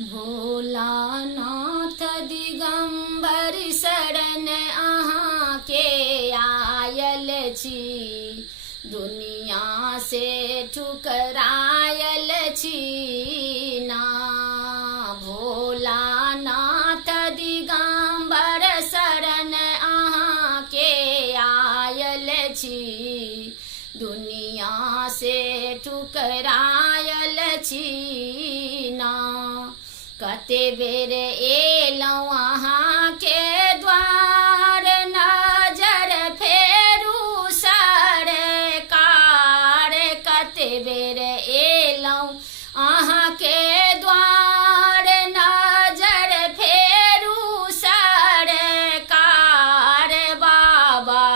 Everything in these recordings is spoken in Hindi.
भोलानाथ दिगंबर शरण अहाँ के आयल छी, दुनिया से ठुकरायल छी ना। भोलानाथ दिगंबर शरण अहाँ के आयल छी, दुनिया से ठुकरायल छी ना। कते बेर एलौं अहाँ के द्वार, नजर फेरू सरकार। कते बेर एलौं अहाँ के द्वार, नजर फेरू सरकार। बाबा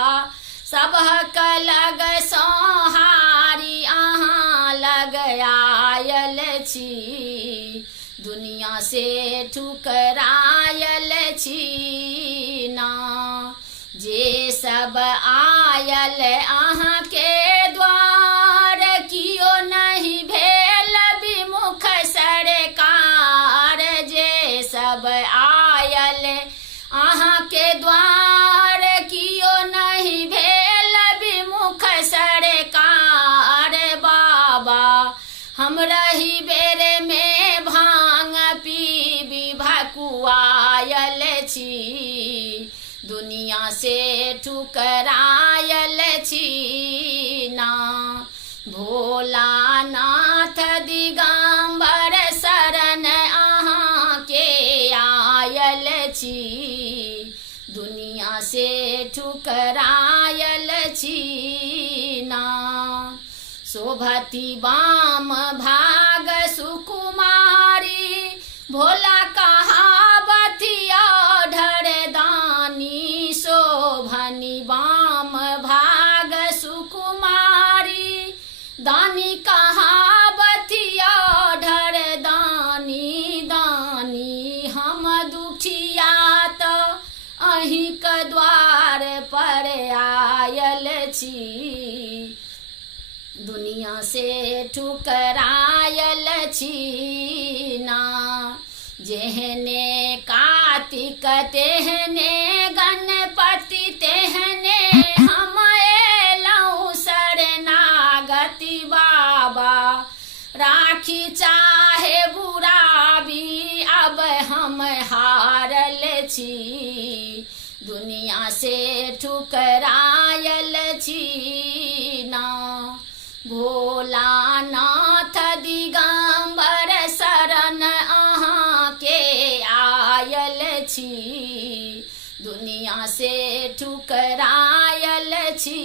सबहक लग संहारी अहाँ लग आयल छी, दुनिया से ठुकरायल छी ना। जे सब आयल अहाँ के द्वार, कियो नहीं भेल विमुख सरकार। जे सब आयल अहाँ के द्वार, कियो नहीं भेल विमुख सरकार। बाबा हम रही बेर में भांग पीबी भकुआयल छी, दुनिया से ठुकरायल छी ना। भोलानाथ दिगंबर शरण अहाँ के आयल छी, दुनिया से ठुकरायल छी ना। शोभती वाम भाग सुकुमारी, भोला कहावतिया ढरदानी। शोभनी वाम भाग सुकुमारी, दानी कहावतिया ढरदानी। दानी हम दुखिया तो अहीं के द्वार पर आयल छी, दुनिया से ठुकरायल छी ना। जेहने कार्तिक तेहने गणपति, तेहने हम एलौं शरणागति। बाबा राखी चाहे बुराबी, अब हम हारल छी, दुनिया से ठुकरायल छी ना। भोलानाथ दिगंबर शरण अहाँ के आयल छी, दुनिया से ठुकरायल छी